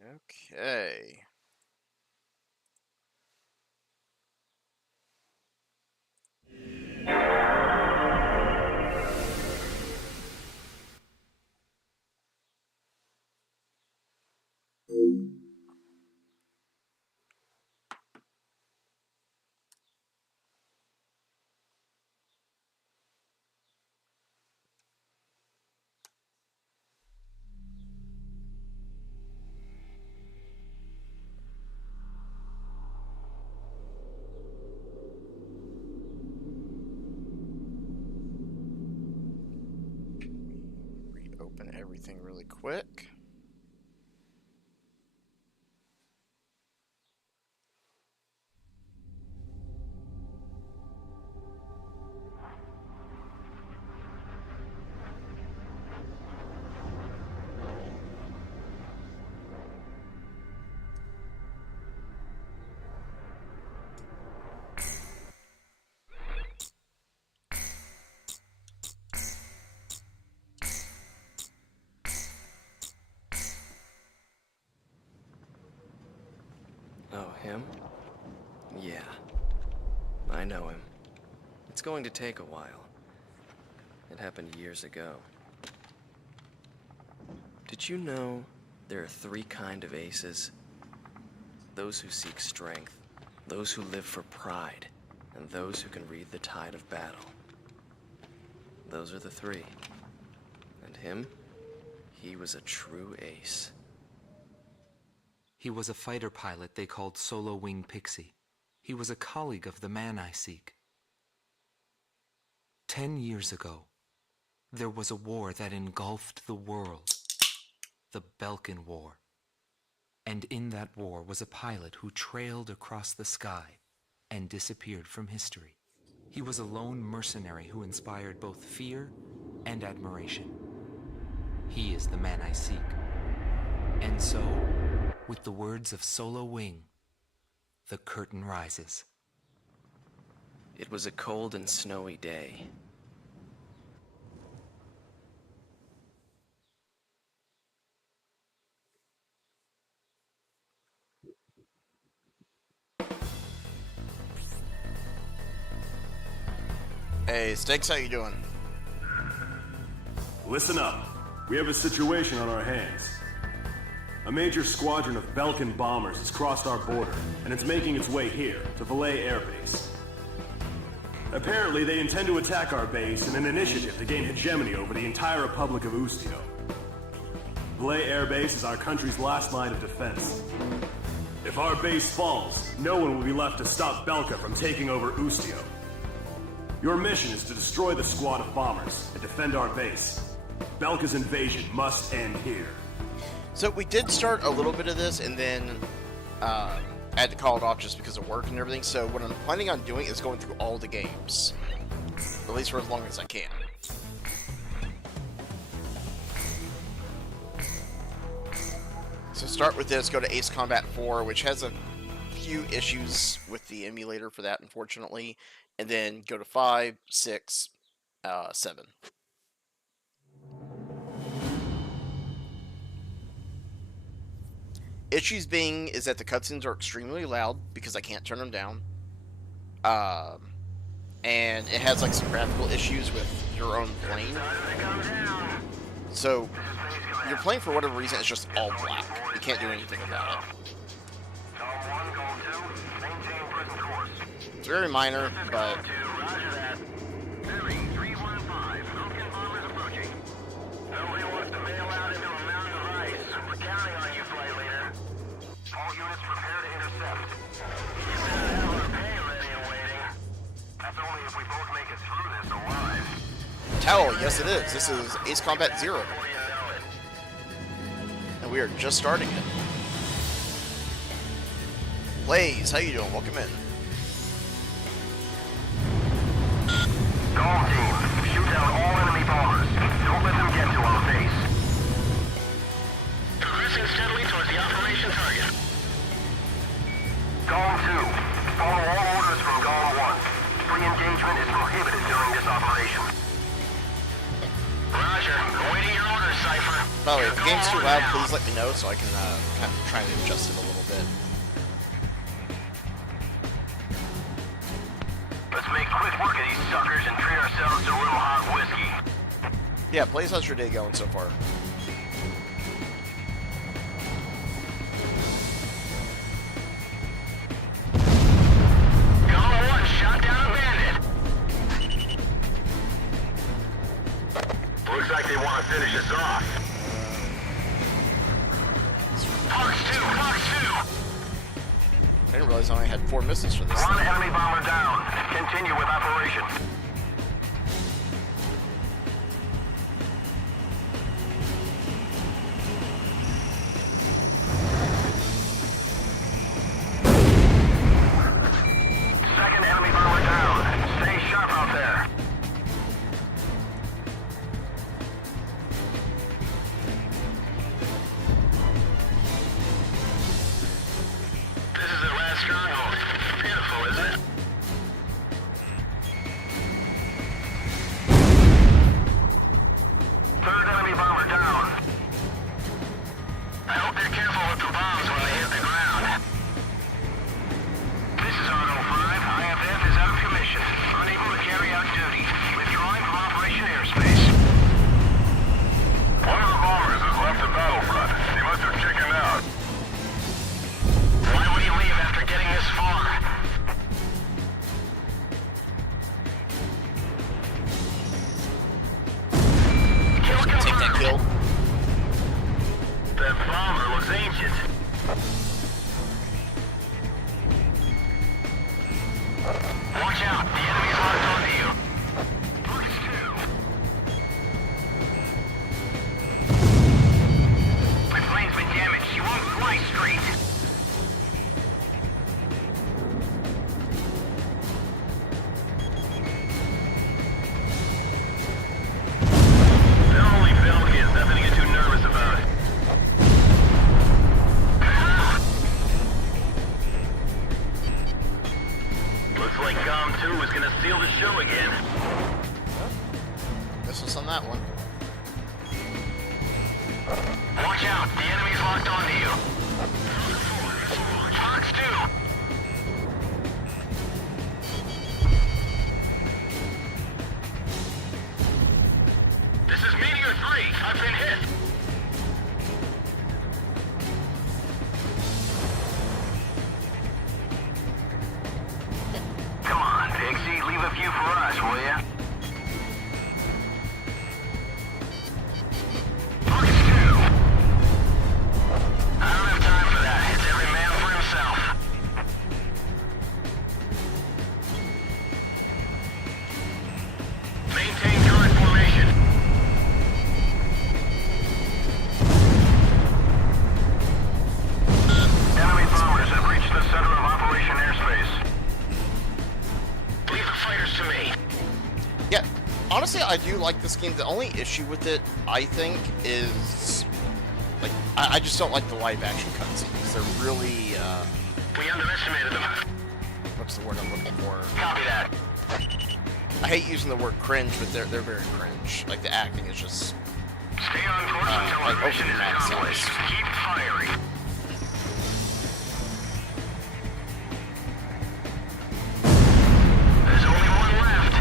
Okay. Reopen everything really quick. Oh, him? Yeah. I know him. It's going to take a while. It happened years ago. Did you know there are 3 kinds of aces? Those who seek strength, those who live for pride, and those who can read the tide of battle. Those are the 3. And him? He was a true ace. He was a fighter pilot they called Solo Wing Pixie. He was a colleague of the man I seek. 10 years ago, there was a war that engulfed the world. The Balkan War. And in that war was a pilot who trailed across the sky and disappeared from history. He was a lone mercenary who inspired both fear and admiration. He is the man I seek. And so, with the words of Solo Wing, the curtain rises. It was a cold and snowy day. Hey, Stakes, how you doing? Listen up. We have a situation on our hands. A major squadron of Balkan bombers has crossed our border, and it's making its way here, to Valais Air Base. Apparently, they intend to attack our base in an initiative to gain hegemony over the entire Republic of Ustio. Valais Air Base is our country's last line of defense. If our base falls, no one will be left to stop Belka from taking over Ustio. Your mission is to destroy the squad of bombers and defend our base. Belka's invasion must end here. So we did start a little bit of this, and then I had to call it off just because of work and everything. So what I'm planning on doing is going through all the games, at least for as long as I can. So start with this, go to Ace Combat 4, which has a few issues with the emulator for that, unfortunately, and then go to 5, 6, 7. Issues being is that the cutscenes are extremely loud because I can't turn them down. And it has like some graphical issues with your own plane. So your plane, for whatever reason, is just all black. You can't do anything about it. It's very minor, but all units prepare to intercept. You better have our pay ready and waiting. That's only if we both make it through this alive. Towel, yes it is. This is Ace Combat 0. And we are just starting it. Blaze, how you doing? Welcome in. Golem team, shoot down all enemy bombers. Don't let them get to our base. Progressing steadily towards the operation target. Golem 2, follow all orders from Golem 1. Free engagement is prohibited during this operation. Roger, awaiting your orders. Cypher. By the way, if the game's too loud, Now. please let me know so I can kind of try and adjust it a little bit. Let's make quick work of these suckers and treat ourselves to a little hot whiskey. Yeah, Blaze, how's your day going so far? Golem 1 shot down a bandit. Looks like they want to finish us off. Fox 2, Fox 2. I didn't realize I only had 4 missiles for this One thing. enemy bomber down. Continue with operation. Second enemy bomber down. Stay sharp out there. This is their last stronghold. Pitiful, isn't it? Third enemy bomber down. I hope they're careful with the bombs when they hit the ground. This is Arma 5. IFF is out of commission. Unable to carry out duty. Withdrawing from Operation Airspace. One of the bombers has left the battlefront. He must have chickened out. Why would he leave after getting this far? Kill Take that kill. That bomber looks ancient. Watch out, the enemy's locked onto you. Fox 2. My plane's been damaged. You won't fly straight. They're only Belgians, nothing to get too nervous about. Looks like Com 2 is gonna steal the show again. Missiles on that one. Watch out, the enemy's locked onto you. Fox 2. This is Meteor 3. I've been hit. Come on, Pixie. Leave a few for us, will ya? Fox 2. I don't have time for that. It's every man for himself. Maintain current formation. Enemy bombers have reached the center of Operation Airspace. Leave the fighters to me. Yeah, honestly, I do like this game. The only issue with it, I think, is like I just don't like the live action cutscenes. They're really We underestimated them. what's the word I'm looking for? Copy that. I hate using the word cringe, but they're very cringe. Like the acting is just Stay on course until like our mission is overly mad accomplished. size. Keep firing. There's only one left.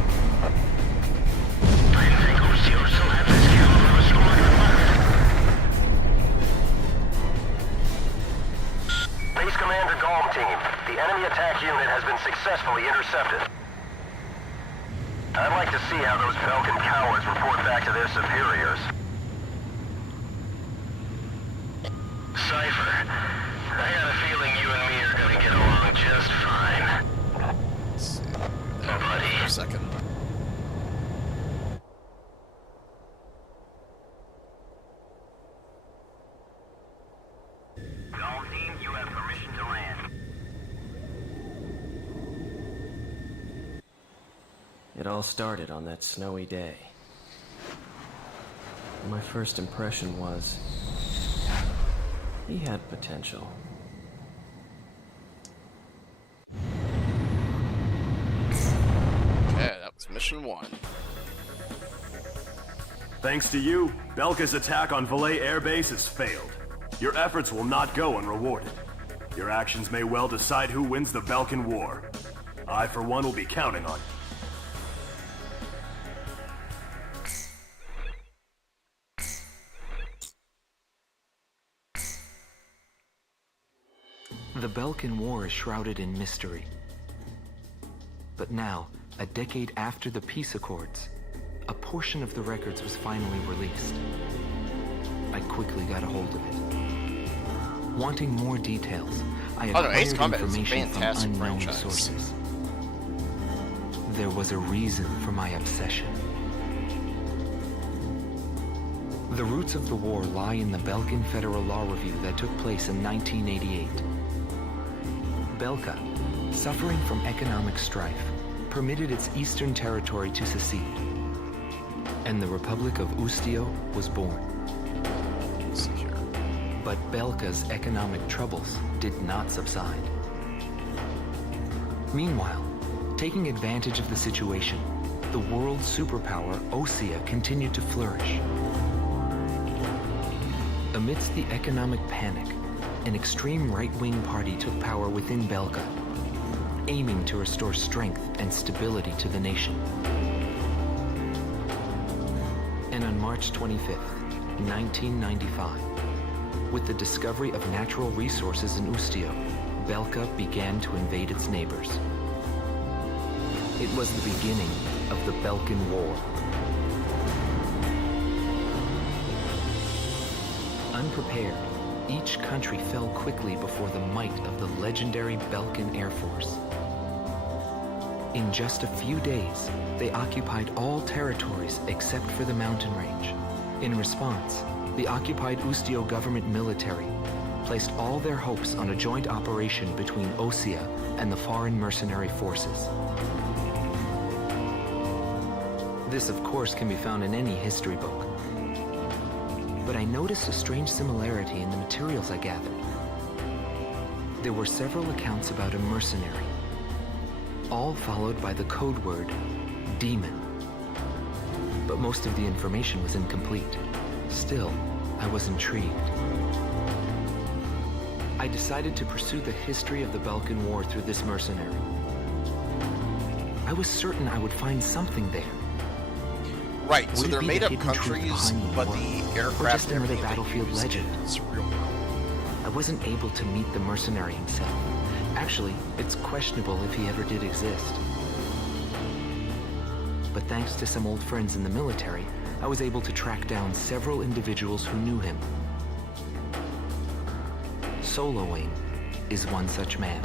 I didn't think O'Seals still had this caliber of a squadron left. Base Commander Golem Team, the enemy attack unit has been successfully intercepted. I'd like to see how those Belgian cowards report back to their superiors. Cypher, I got a feeling you and me are gonna get along just fine. let's see, Buddy. for a second. All teams, you have permission to land. It all started on that snowy day. My first impression was he had potential. Okay, that was mission 1. Thanks to you, Belka's attack on Valais Air Base has failed. Your efforts will not go unrewarded. Your actions may well decide who wins the Belkan War. I, for one, will be counting on you. The Belkan War is shrouded in mystery. But now, a decade after the peace accords, a portion of the records was finally released. I quickly got a hold of it. Wanting more details, I Oh no, Ace acquired Combat is a information from fantastic unknown franchise. sources. There was a reason for my obsession. The roots of the war lie in the Belkan Federal Law Review that took place in 1988. Belka, suffering from economic strife, permitted its eastern territory to secede, and the Republic of Ustio was born. Secure. But Belka's economic troubles did not subside. Meanwhile, taking advantage of the situation, the world superpower Osea continued to flourish. Amidst the economic panic, an extreme right-wing party took power within Belka, aiming to restore strength and stability to the nation. And on March 25th, 1995, with the discovery of natural resources in Ustio, Belka began to invade its neighbors. It was the beginning of the Belkan War. Unprepared, each country fell quickly before the might of the legendary Belkan Air Force. In just a few days, they occupied all territories except for the mountain range. In response, the occupied Ustio government military placed all their hopes on a joint operation between Osea and the foreign mercenary forces. This, of course, can be found in any history book. But I noticed a strange similarity in the materials I gathered. There were several accounts about a mercenary, all followed by the code word, demon. But most of the information was incomplete. Still, I was intrigued. I decided to pursue the history of the Belkan War through this mercenary. I was certain I would find something there. Right, so Would it they're be made the up hidden truth countries, behind the but war? the Or aircraft just and another everything they battlefield use legend? is real world. I wasn't able to meet the mercenary himself. Actually, it's questionable if he ever did exist. But thanks to some old friends in the military, I was able to track down several individuals who knew him. Soloing is one such man.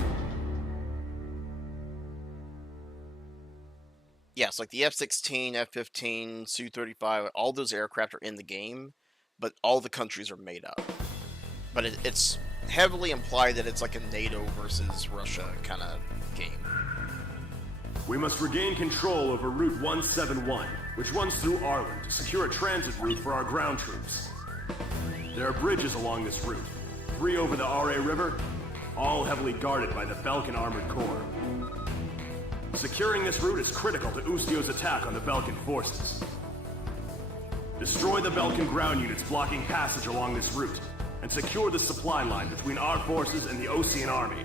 Yes, like the F-16, F-15, Su-35, all those aircraft are in the game, but all the countries are made up. But it's heavily implied that it's like a NATO versus Russia kind of game. We must regain control over Route 171, which runs through Arlen to secure a transit route for our ground troops. There are bridges along this route, 3 over the Are River, all heavily guarded by the Belkan Armored Corps. Securing this route is critical to Ustio's attack on the Belkan forces. Destroy the Belkan ground units blocking passage along this route, and secure the supply line between our forces and the Osean army.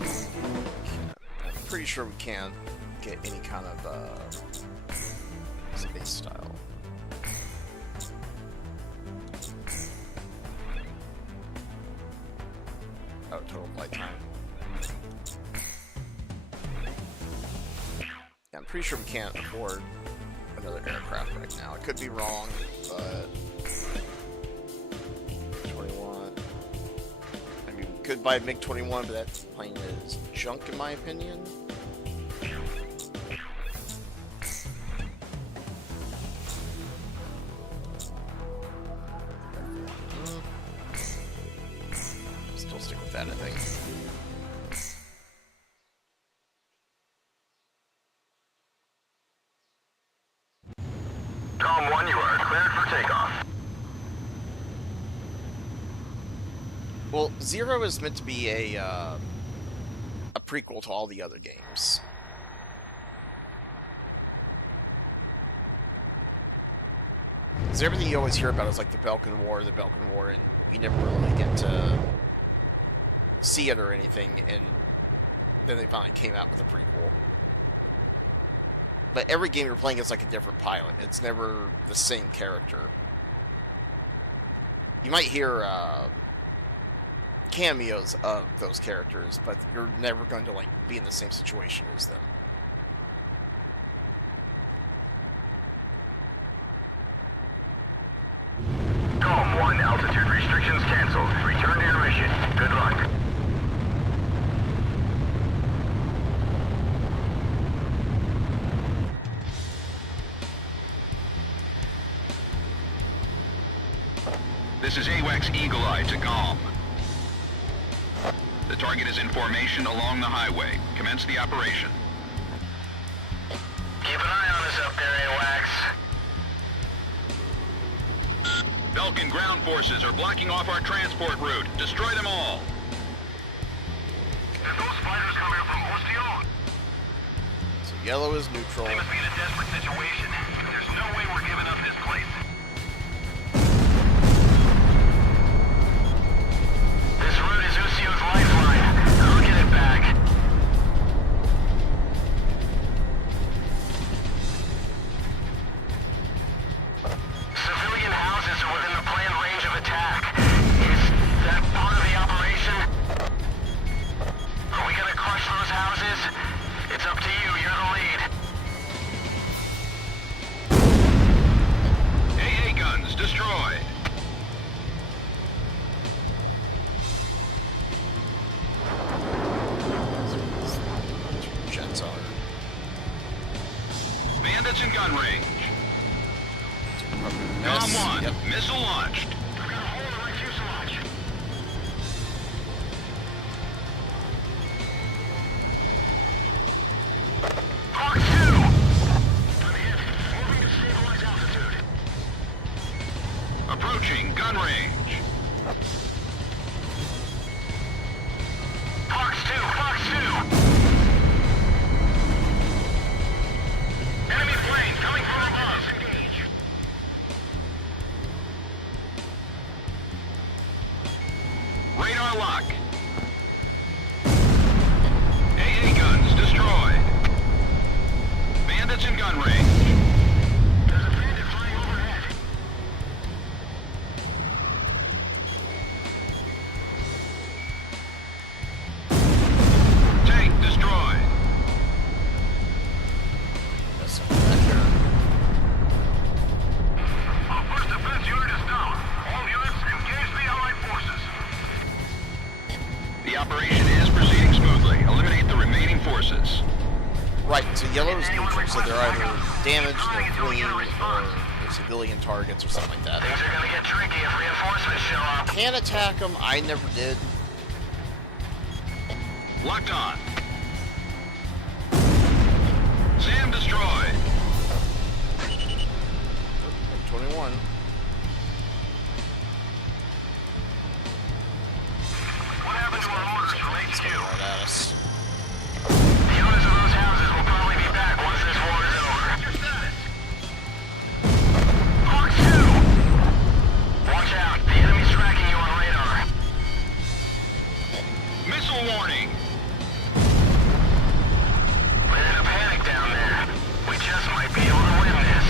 I'm pretty sure we can't get any kind of space style. Oh, total flight time. Yeah, I'm pretty sure we can't afford another aircraft right now. I could be wrong, but 21. I mean, we could buy a MiG-21, but that plane is junk in my opinion. Still stick with that, I think. Tom 1, you are cleared for takeoff. Well, Zero is meant to be a a prequel to all the other games. Because everything you always hear about is like the Belkin War, and you never really get to see it or anything, and then they finally came out with a prequel. But every game you're playing is like a different pilot. It's never the same character. You might hear cameos of those characters, but you're never going to like be in the same situation as them. Calm 1, altitude restrictions canceled. Return to your mission. Good luck. This is AWACS Eagle Eye to Calm. The target is in formation along the highway. Commence the operation. Keep an eye on us up there, AWACS. Belkin ground forces are blocking off our transport route. Destroy them all. If those fighters come here from Ostion, So yellow is neutral. they must be in a desperate situation. There's no way we're giving up this place. This route is Usio's lifeline. I'll get it back. Civilian houses are within the planned range of attack. Is that part of the operation? Are we gonna crush those houses? It's up to you. You're the lead. AA guns destroyed. Jets are. Bandits in gun range. Yes, Calm 1. yep. Missile launched. I've got a hole in my fuselage. Hawk 2! I'm hit. Moving to stabilize altitude. Approaching gun range. Fox 2! Fox 2! Enemy plane coming from above. Disengage. Radar lock. AA guns destroyed. Bandits in gun range. There's a bandit flying overhead. Tank destroyed. That's back here. Our first defense unit is down. All units engage the Allied forces. The operation is proceeding smoothly. Eliminate the remaining forces. Right, so yellow is neutral, so they're either damaged, they're fleeing, or they're civilian targets or something like that. Things are gonna get tricky if reinforcements show up. Can attack them, I never did. Locked on. SAM destroyed. 21. What happened to our orders from He's HQ? coming right at us. The owners of those houses will probably be back once this war is over. Your status? Hawk 2! Watch out. The enemy's tracking you on radar. Missile warning. We're in a panic down there. We just might be able to win this.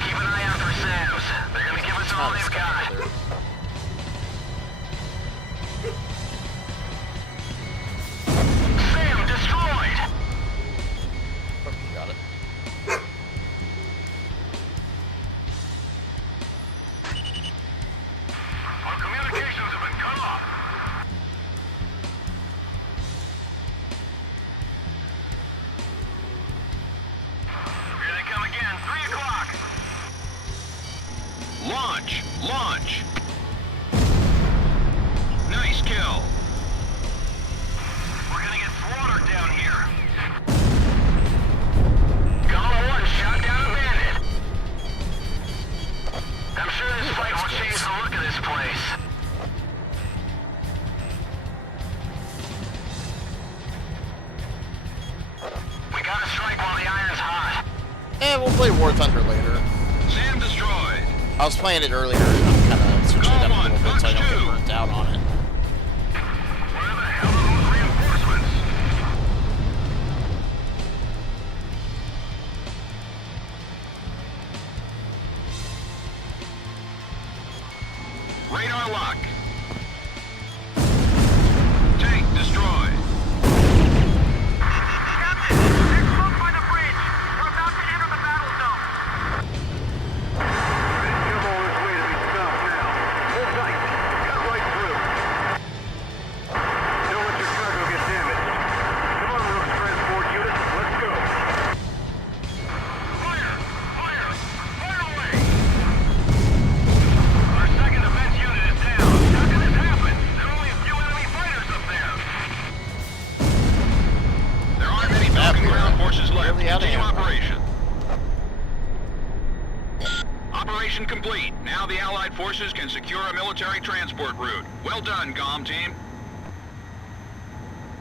Keep an eye out for SAMs. They're gonna give us all they've got. SAM destroyed! Got it. Our communications have been cut off. We'll play War Thunder later. SAM destroyed. I was playing it earlier, and I'm kind of switching it up a little bit so I don't get burnt out on it. Where the hell are those reinforcements? Radar lock. Tank destroyed. Captain, they're close by the bridge. We're about to enter the battle zone. Jim on his way to be stopped now. Hold tight. Cut right through. Don't let your cargo get damaged. Come on, road transport unit. Let's go. Fire! Fire! Fire away! Our second defense unit is down. How can this happen? There are only a few enemy fighters up there. There aren't many Falcon ground forces left. Really out of Continue ammo. operation. Operation complete. Now the Allied forces can secure a military transport route. Well done, GOM team.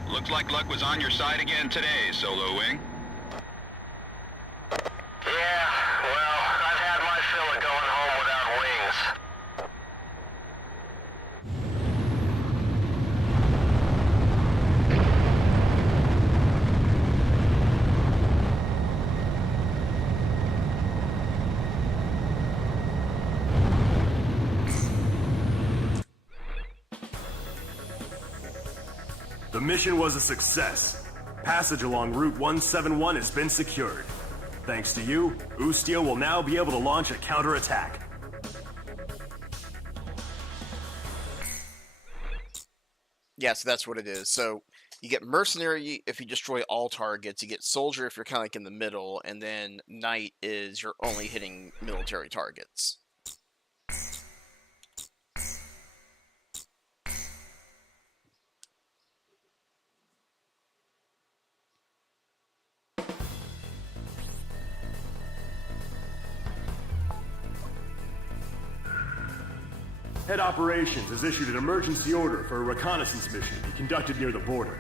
Looks like luck was on your side again today, Solo Wing. Yeah, well, I've had my fill of going home without wings. The mission was a success. Passage along Route 171 has been secured. Thanks to you, Ustio will now be able to launch a counterattack. Yeah, so that's what it is. So you get Mercenary if you destroy all targets, you get Soldier if you're kind of like in the middle, and then Knight is you're only hitting military targets. Head Operations has issued an emergency order for a reconnaissance mission to be conducted near the border.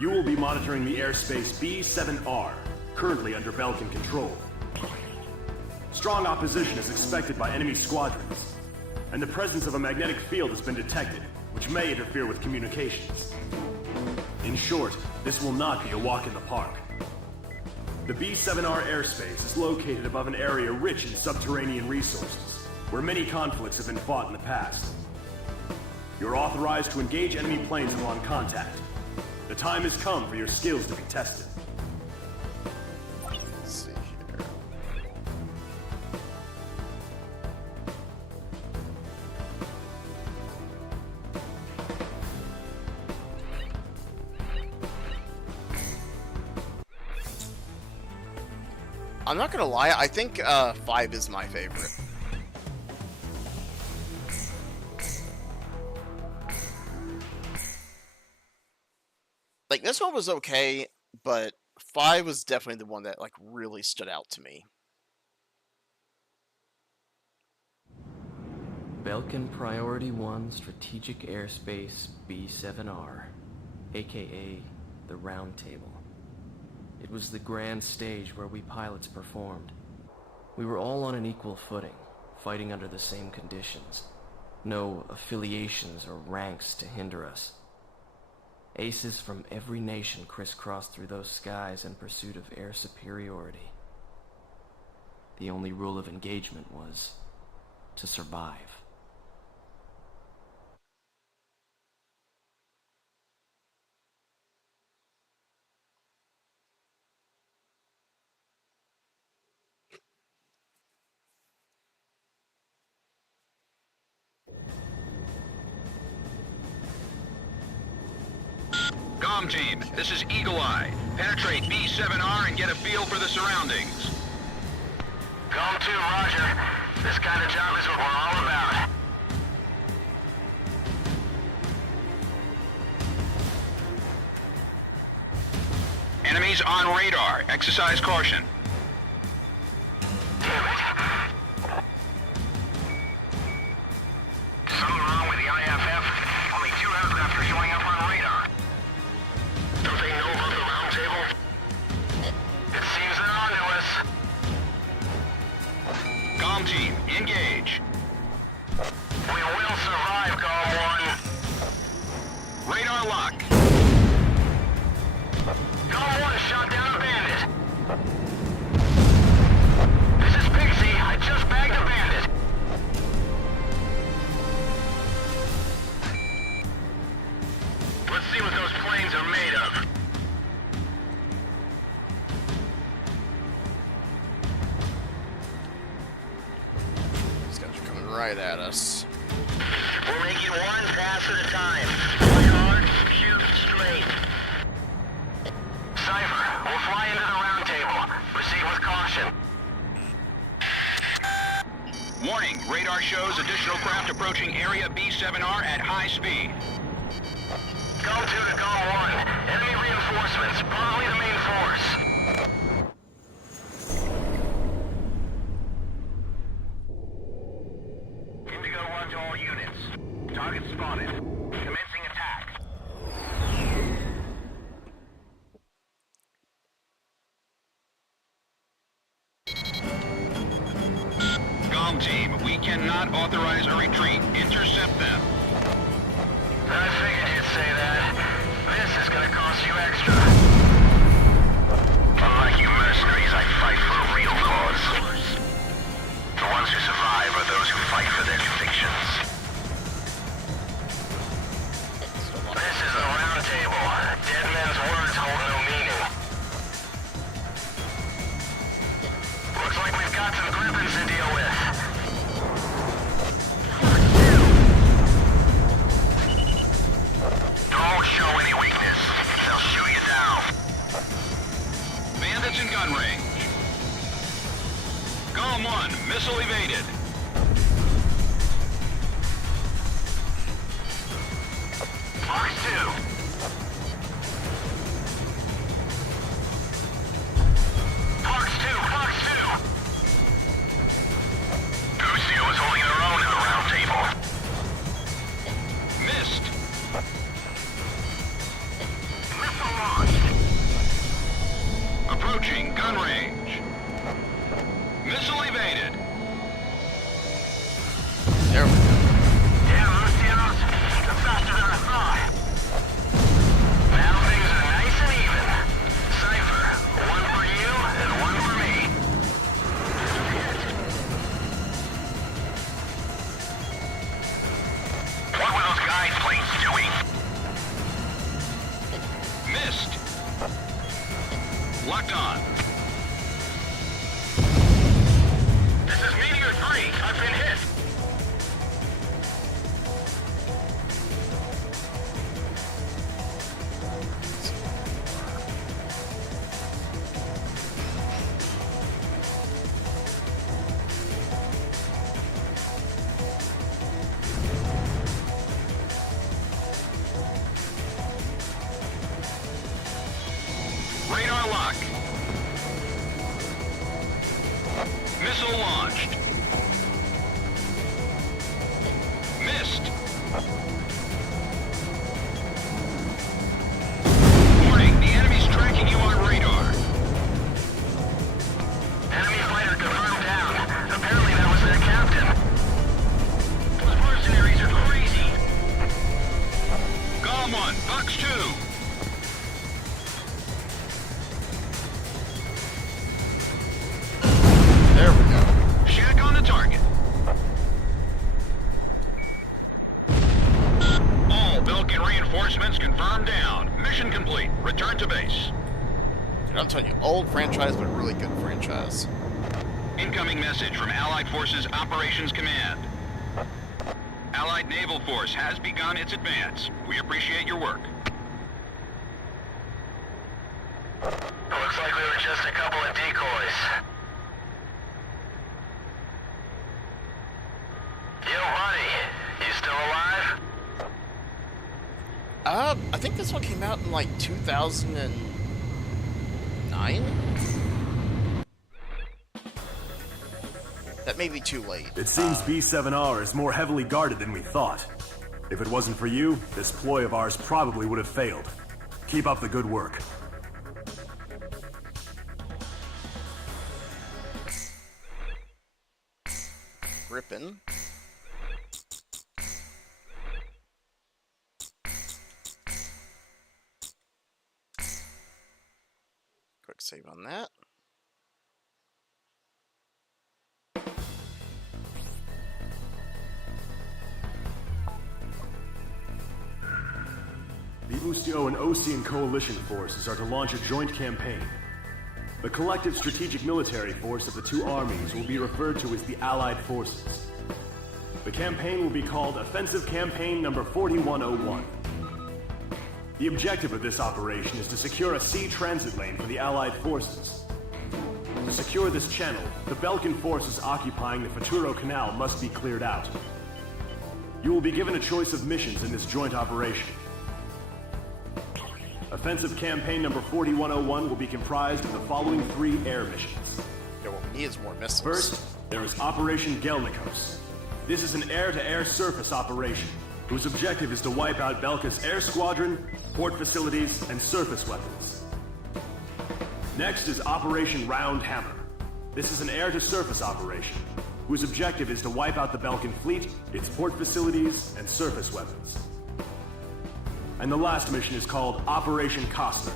You will be monitoring the airspace B-7R, currently under Belkin control. Strong opposition is expected by enemy squadrons, and the presence of a magnetic field has been detected, which may interfere with communications. In short, this will not be a walk in the park. The B-7R airspace is located above an area rich in subterranean resources, where many conflicts have been fought in the past. You're authorized to engage enemy planes upon contact. The time has come for your skills to be tested. Let's see here. I'm not gonna lie, I think 5 is my favorite. Like, this one was okay, but 5 was definitely the one that, like, really stood out to me. Belkin Priority 1 Strategic Airspace B-7R, aka the Round Table. It was the grand stage where we pilots performed. We were all on an equal footing, fighting under the same conditions. No affiliations or ranks to hinder us. Aces from every nation crisscrossed through those skies in pursuit of air superiority. The only rule of engagement was to survive. GOM team, this is Eagle Eye. Penetrate B-7R and get a feel for the surroundings. GOM 2, roger. This kind of job is what we're all about. Enemies on radar. Exercise caution. Damn it. Something wrong with the IFF? Only 2 aircraft are showing up on radar. Don't they know about the round table? It seems they're on our luck. Golem 1 shot down a bandit. This is Pixie. I just bagged a bandit. Let's see what those planes are made of. These guys are coming right at us. We're making one pass at a time. Fly hard, shoot straight. Cypher, we'll fly into the round table. Proceed with caution. Warning, radar shows additional craft approaching Area B7R at high speed. Golem 2 to Golem 1. Enemy reinforcements, probably the main force. Indigo 1 to all units. Target spotted. Commencing attack. Golem team, we cannot authorize a retreat. Intercept them. I figured you'd say that. This is gonna cost you extra. Unlike you mercenaries, I fight for a real cause. The ones who survive are those who fight for their convictions. This is the round table. Dead men's words hold no meaning. Looks like we've got some grippins to deal with. Don't show any weakness. They'll shoot you down. Bandits in gun range. Golem 1, missile evaded. Fox 2. Fox 2, Fox 2. Lucio is holding their own in the round table. Missed. Missile launched. Approaching gun range. Missile evaded. There we go. Damn, Lucio's faster than I thought. Now things are nice and even. Cypher, one for you and one for me. What were those guide planes doing? Missed. Locked on. This is Meteor 3. I've been hit. Radar lock. Missile launched. Missed. Warning, the enemy's tracking you on radar. Enemy fighter confirmed down. Apparently that was their captain. Those mercenaries are crazy. Golem 1, Fox 2. There we go. Shack on the target. All Belkin reinforcements confirmed down. Mission complete. Return to base. Dude, I'm telling you, old franchise, but really good franchise. Incoming message from Allied Forces Operations Command. Allied Naval Force has begun its advance. We appreciate your work. Looks like we were just a couple of decoys. Yo, buddy, you still alive? I think this one came out in like 2009? That may be too late. It seems B7R is more heavily guarded than we thought. If it wasn't for you, this ploy of ours probably would have failed. Keep up the good work. Rippin'. Quick save on that. The Ustio and Osean coalition forces are to launch a joint campaign. The collective strategic military force of the two armies will be referred to as the Allied Forces. The campaign will be called Offensive Campaign Number 4101. The objective of this operation is to secure a sea transit lane for the Allied forces. To secure this channel, the Belkan forces occupying the Futuro Canal must be cleared out. You will be given a choice of missions in this joint operation. Offensive Campaign Number 4101 will be comprised of the following 3 air missions. Yeah, what we need is more missiles. First, there is Operation Gelnikos. This is an air-to-air surface operation, whose objective is to wipe out Belka's air squadron, port facilities, and surface weapons. Next is Operation Round Hammer. This is an air-to-surface operation, whose objective is to wipe out the Belkan fleet, its port facilities, and surface weapons. And the last mission is called Operation Costner.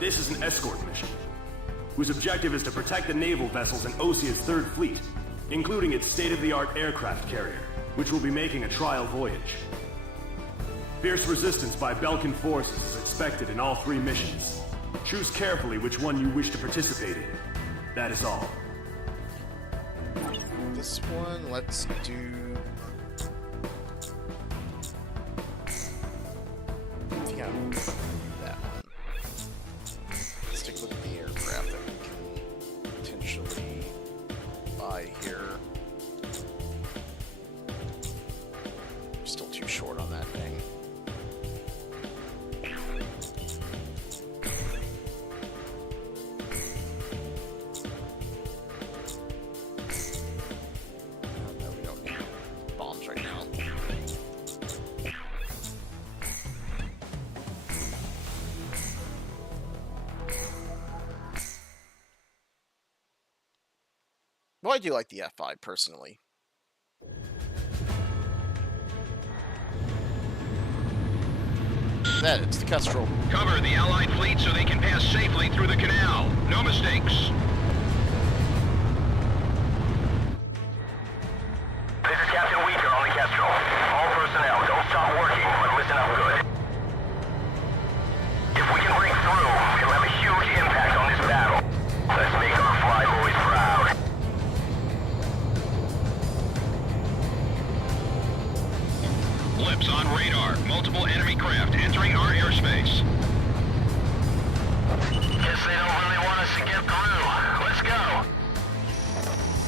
This is an escort mission, whose objective is to protect the naval vessels in Osea's Third Fleet, including its state-of-the-art aircraft carrier, which will be making a trial voyage. Fierce resistance by Belkan forces is expected in all 3 missions. Choose carefully which one you wish to participate in. That is all. This one, let's do... I think I'll do that one. Let's take a look at the aircraft that we can potentially buy here. Still too short on that thing. No, we don't need bombs right now. Well, I do like the F5 personally. That, it's the Kestrel. Cover the Allied fleet so they can pass safely through the canal. No mistakes. This is Captain Weaker on the Kestrel. All personnel, don't stop working, but listen up good. If we can break through, it'll have a huge impact on this battle. Let's make our flyboys proud. Blips on radar. Multiple enemy craft entering our airspace. Guess they don't really want us to get through. Let's go.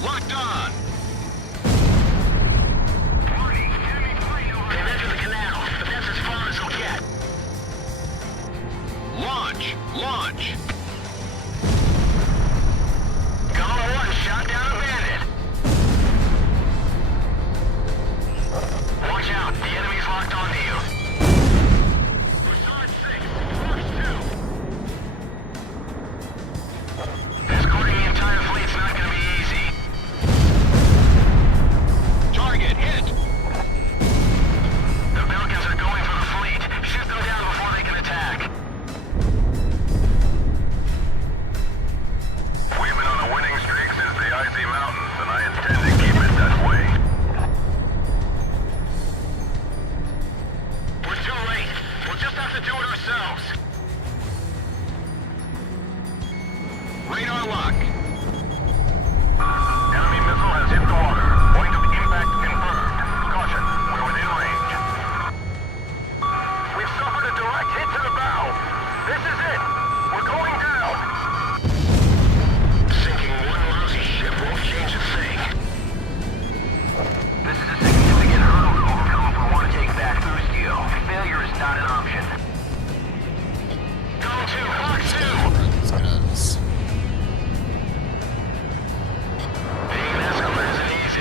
Locked on. They've entered the canal, but that's as far as they'll get. Launch. Launch. Golem 1 shot down a bandit. Watch out, the enemy's locked onto you. Broussard 6, Fox 2. Escorting the entire fleet's not gonna be easy. Target hit. The Belkans are going for the fleet. Shoot them down before they can attack. We've been on a winning streak since the Icy Mountains, and I intend to keep it that way. We're too late. We'll just have to do it ourselves. Radar lock. Enemy missile has hit the water. Point of impact confirmed. Caution, we're within range. We've suffered a direct hit to the bow. This is it. We're going down. Sinking one lousy ship won't change a thing. This is a significant hurdle to overcome if we want to take back Ustio. Failure is not an option. Go to Fox 2! These guys. Being an escort isn't easy.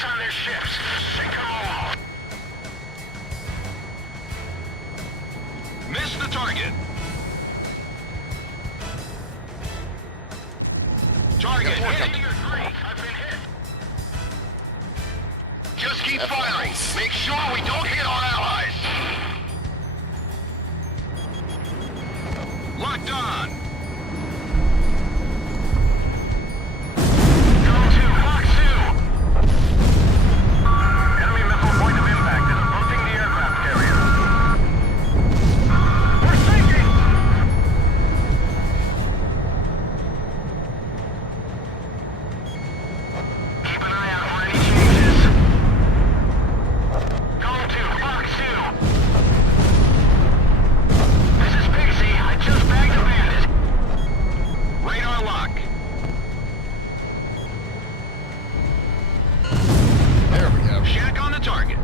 Attacks on their ships. Sink them all. Miss the target. Target Got more hit. coming. I've been hit. Just keep firing. Make sure we don't hit our allies. Locked on. Go to Fox 2. Enemy missile point of impact is approaching the aircraft carrier. We're sinking! Keep an eye out for any changes. Go to Fox 2. This is Pixie. I just bagged a bandit. Radar lock. There we go. Shack on the target.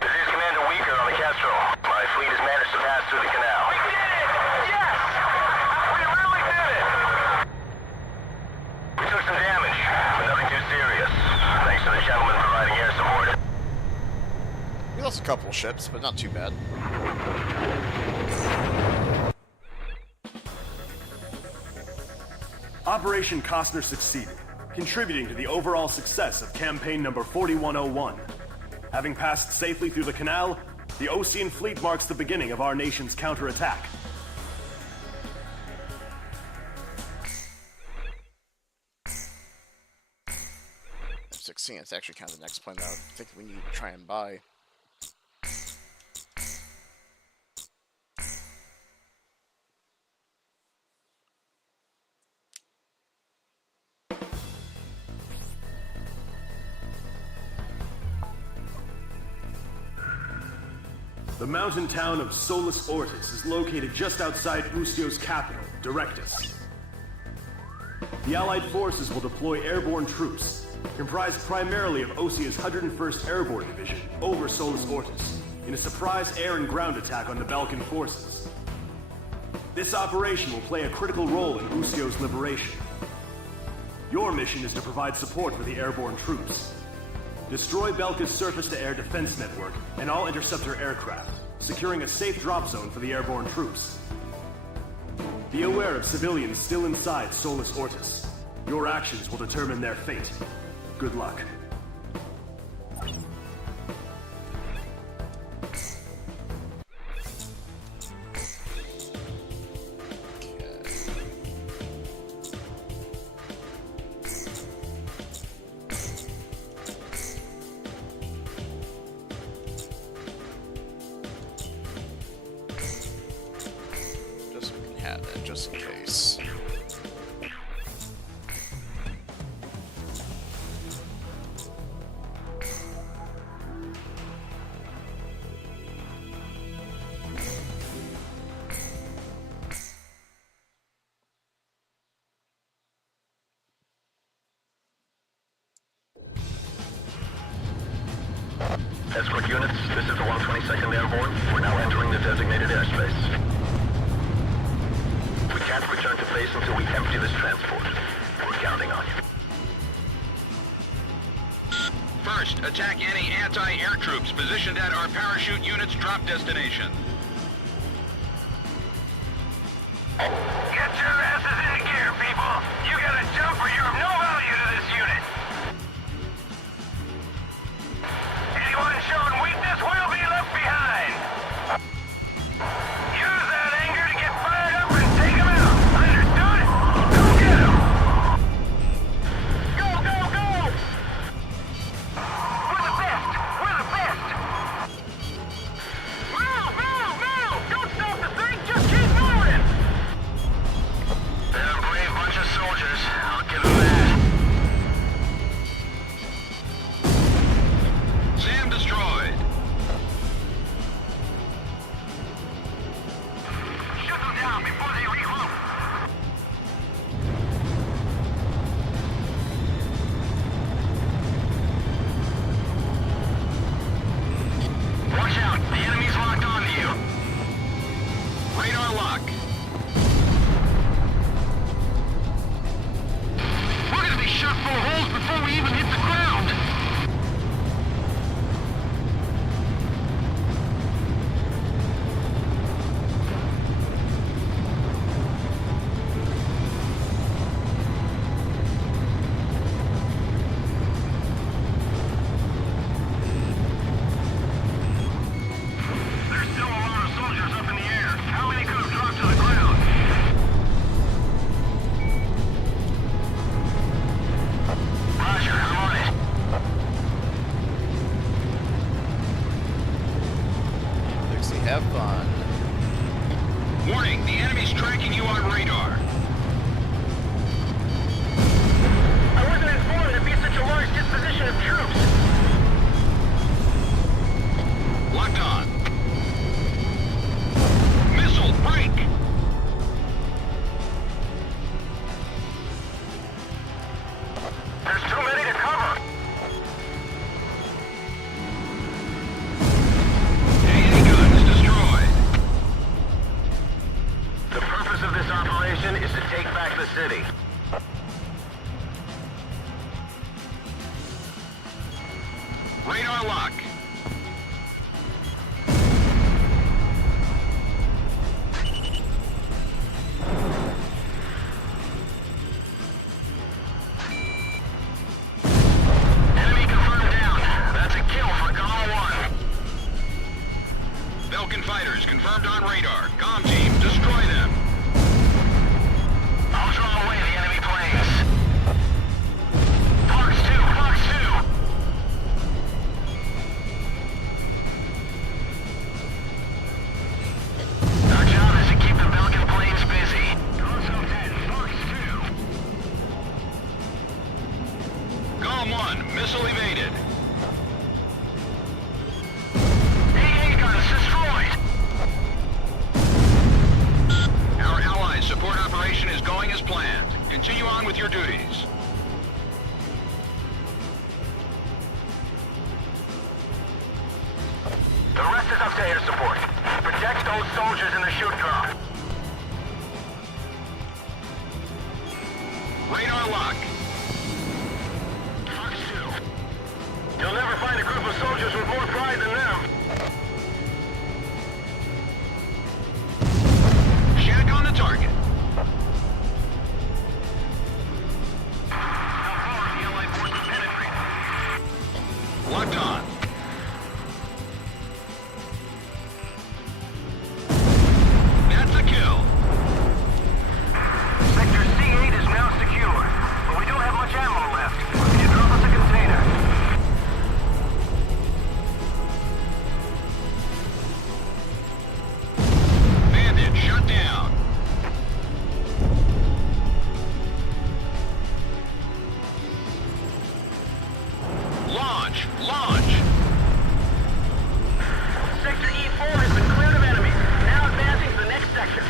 This is Commander Weaker on the Castro. My fleet has managed to pass through the canal. We did it! Yes! We really did it! We took some damage, but nothing too serious. Thanks to the gentleman providing air support. We lost a couple ships, but not too bad. Operation Costner succeeded, contributing to the overall success of campaign number 4101. Having passed safely through the canal, the Ocean Fleet marks the beginning of our nation's counterattack. F-16, it's actually kind of the next plane that I think we need to try and buy. The mountain town of Solus Ortis is located just outside Usio's capital, Directus. The Allied forces will deploy airborne troops, comprised primarily of Osia's 101st Airborne Division, over Solus Ortis, in a surprise air and ground attack on the Balkan forces. This operation will play a critical role in Usio's liberation. Your mission is to provide support for the airborne troops. Destroy Belka's surface-to-air defense network and all interceptor aircraft, securing a safe drop zone for the airborne troops. Be aware of civilians still inside Solus Ortis. Your actions will determine their fate. Good luck. Just so we can have that, just in case. Escort units, this is the 122nd Airborne. We're now entering the designated airspace. We can't return to base until we empty this transport. We're counting on you. First, attack any anti-air troops positioned at our parachute unit's drop destination. Get your asses into gear, people! You gotta jump or you're of no value to this unit! Anyone showing weakness will be left behind! Use that anger to get fired up and take them out! Understood? Go get them! Go, go, go! We're the best! We're the best! Move, move! full of holes before we even hit the ground. There's still a lot of soldiers up in the air. How many could have dropped to the ground? Roger, I'm on it. Dixie, have fun. Warning, the enemy's tracking you on radar. I wasn't informed there'd be such a large disposition of troops. Locked on. Missile, break! There's too many to cover. AA guns destroyed. The purpose of this operation is to take back the city. Radar lock. Enemy confirmed down. That's a kill for Gamma 1. Falcon fighters confirmed on radar. Comm team, destroy them. I'll draw away the enemy planes. Fox 2, Fox 2. Our job is to keep the Belgian planes busy. Also 10, Fox 2. Comm 1, missile evaded. AA guns destroyed. Our allies' support operation is going as planned. Continue on with your duties. The rest is up to air support. Protect those soldiers in the shoot drop. Radar lock. Fox 2. You'll never find a group of soldiers with more pride than them. Shack on the target. How far are the Allied forces penetrating? Locked on. That's a kill. Sector C8 is now secure, but we don't have much ammo left. Can you drop us a container? Bandit shut down. Launch! Launch! Sector E4 has been cleared of enemies. Now advancing to the next sector.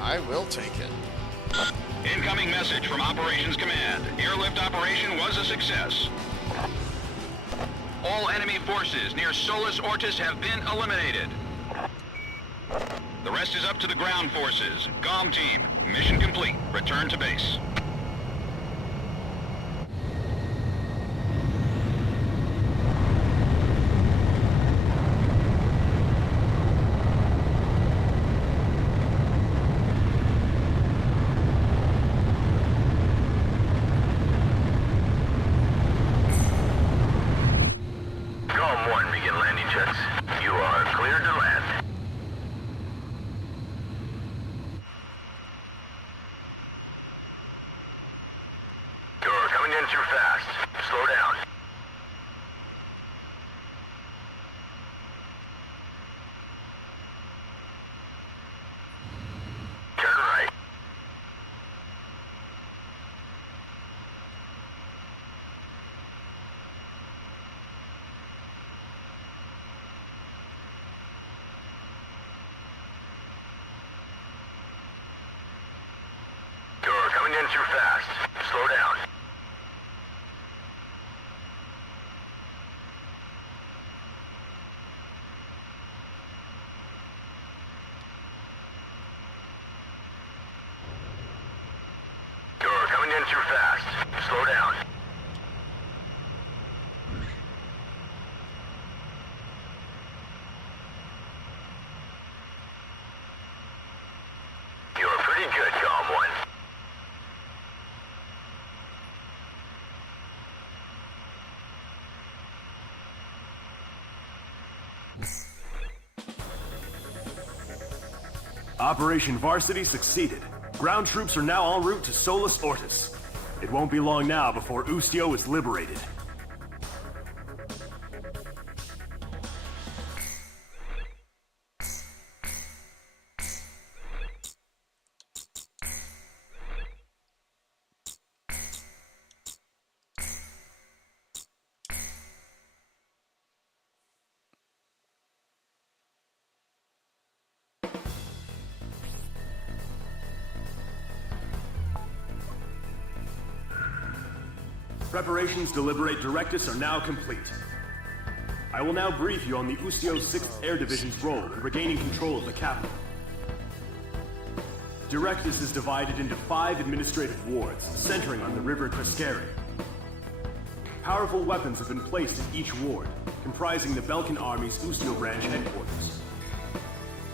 I will take it. Incoming message from Operations Command. Airlift operation was a success. All enemy forces near Solus Ortis have been eliminated. The rest is up to the ground forces. Comm team, mission complete. Return to base. Calm 1, begin landing jets. You are cleared to land. You're coming in too fast. Slow down. Turn right. You're coming in too fast. Slow down. You're coming in too fast. Slow down. You're pretty good, Calm One. Operation Varsity succeeded. Ground troops are now en route to Solus Ortis. It won't be long now before Ustio is liberated. Preparations to liberate Directus are now complete. I will now brief you on the Ustio 6th Air Division's role in regaining control of the capital. Directus is divided into 5 administrative wards, centering on the River Crescere. Powerful weapons have been placed in each ward, comprising the Belkan Army's Ustio branch headquarters.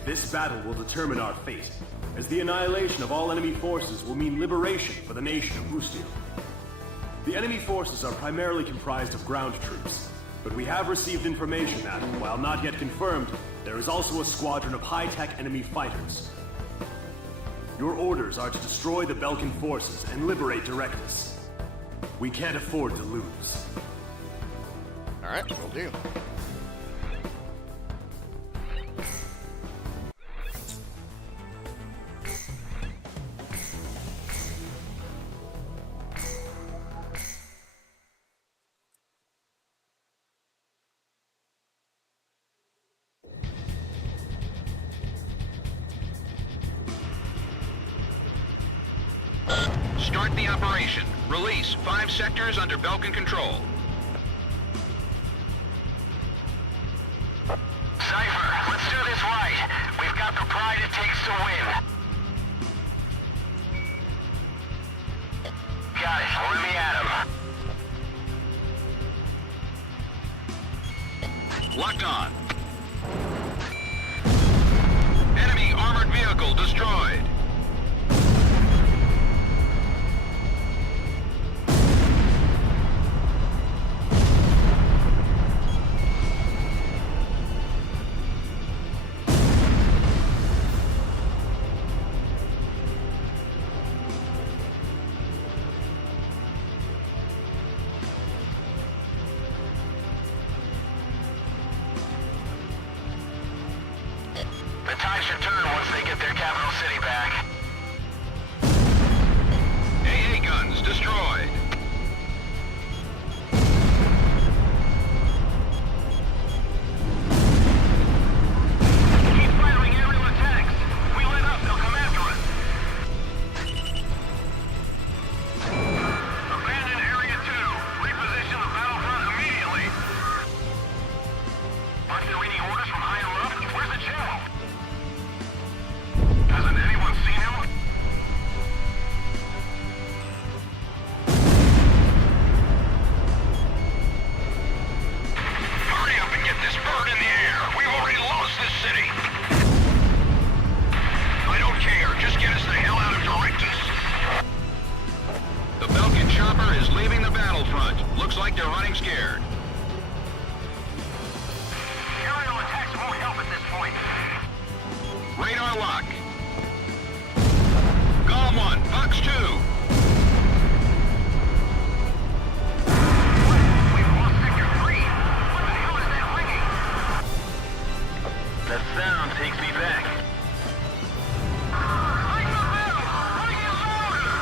This battle will determine our fate, as the annihilation of all enemy forces will mean liberation for the nation of Ustio. The enemy forces are primarily comprised of ground troops, but we have received information that, while not yet confirmed, there is also a squadron of high-tech enemy fighters. Your orders are to destroy the Belkan forces and liberate Directus. We can't afford to lose. Alright, will do. Start the operation. Release 5 sectors under Belkan control. Cypher, let's do this right. We've got the pride it takes to win. Got it. Let me at him. Locked on. Enemy armored vehicle destroyed. The tide should turn once they get their capital city back. AA guns destroyed. Keep firing aerial attacks. We let up, they'll come after us. Abandon Area 2. Reposition the battlefront immediately. Aren't there any orders from higher up? Where's the general? Hasn't anyone seen him? Hurry up and get this bird in the air. We've already lost this city. I don't care. Just get us the hell out of Directus. The Belkan chopper is leaving the battlefront. Looks like they're running scared. Aerial attacks won't help at this point. Radar lock. Calm 1, Fox 2. We've lost Sector 3. What the hell is that ringing? The sound takes me back. Ring the bell! Ring it louder!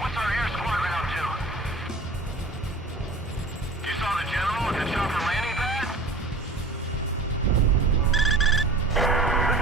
What's our air squadron up to? You saw the general at the chopper landing pad? The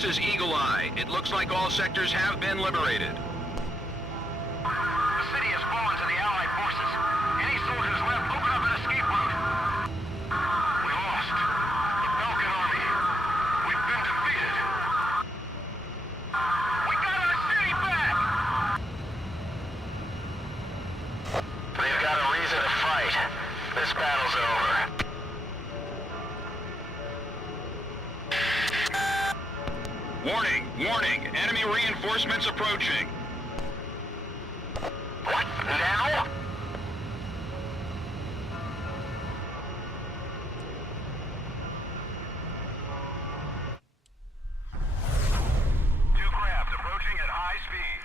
This is Eagle Eye. It looks like all sectors have been liberated. The city has fallen to the Allied forces. Any soldiers left, open up an escape route. We lost. The Falcon Army. We've been defeated. We got our city back! They've got a reason to fight. This battle's over. Warning! Warning! Enemy reinforcements approaching. What? Now? Two crafts approaching at high speed.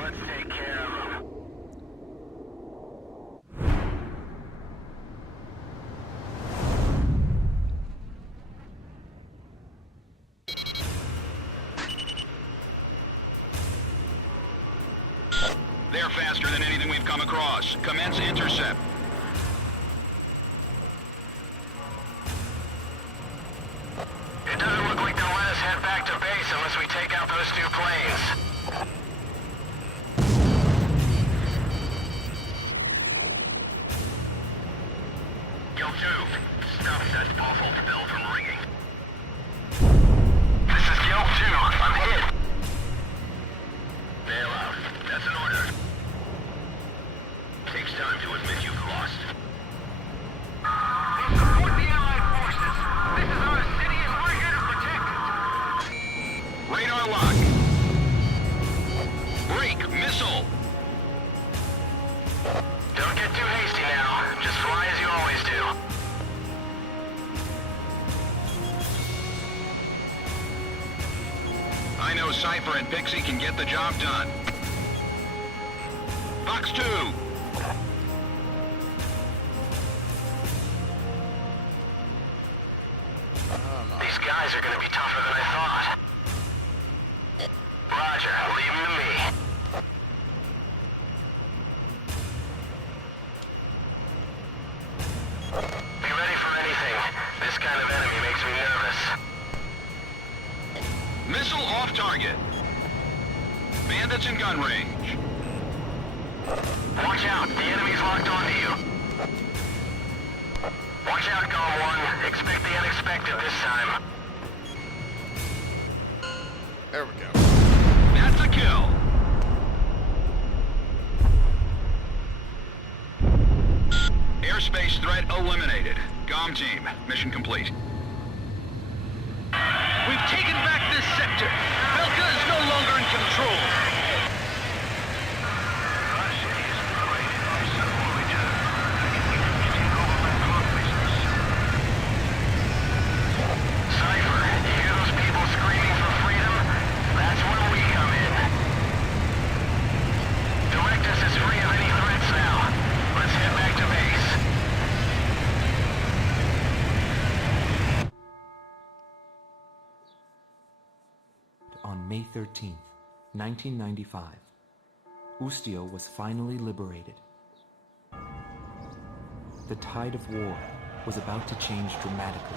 Let's take care of them. They're faster than anything we've come across. Commence intercept. It doesn't look like they'll let us head back to base unless we take out those two planes. Yo, 2, stop that awful bell from ringing. This is Yo 2. I'm hit. Bail out. That's an order. Takes time to admit you've lost. They support the Allied forces. This is our city and we're here to protect it. Radar lock. Break. Missile. Don't get too hasty now. Just fly as you always do. I know Cypher and Pixie can get the job done. Fox 2. These guys are gonna be tougher than I thought. Roger, leave them to me. Be ready for anything. This kind of enemy makes me nervous. Missile off target. Bandits in gun range. Watch out, the enemy's locked onto you. Watch out, Golem 1. Expect the unexpected this time. There we go. That's a kill. Airspace threat eliminated. GOM team, mission complete. We've taken back this sector. Belka is no longer in control. Cypher, you hear those people screaming for freedom? That's where we come in. Directus is free of any threats now. Let's head back to base. On May 13th, 1995, Ustio was finally liberated. The tide of war was about to change dramatically.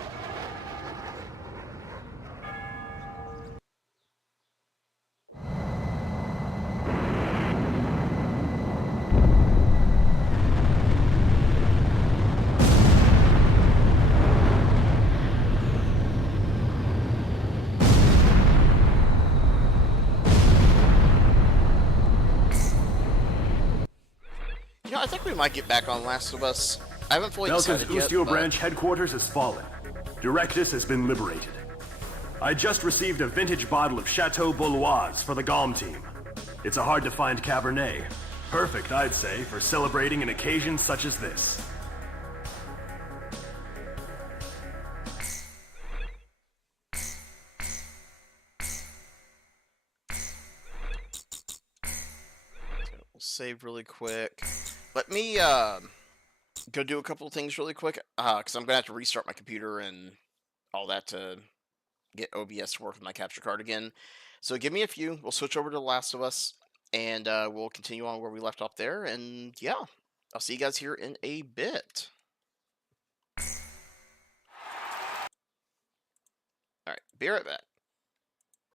You know, I think we might get back on Last of Us. I haven't fully Belka's decided yet, Ustio but branch headquarters has fallen. Directus has been liberated. I just received a vintage bottle of Chateau Bouloise for the GOM team. It's a hard-to-find Cabernet. Perfect, I'd say, for celebrating an occasion such as this. we'll save really quick. Let me go do a couple of things really quick, because I'm gonna have to restart my computer and all that to get OBS to work with my capture card again. So give me a few. We'll switch over to The Last of Us, and we'll continue on where we left off there. And yeah, I'll see you guys here in a bit. All right, be right back.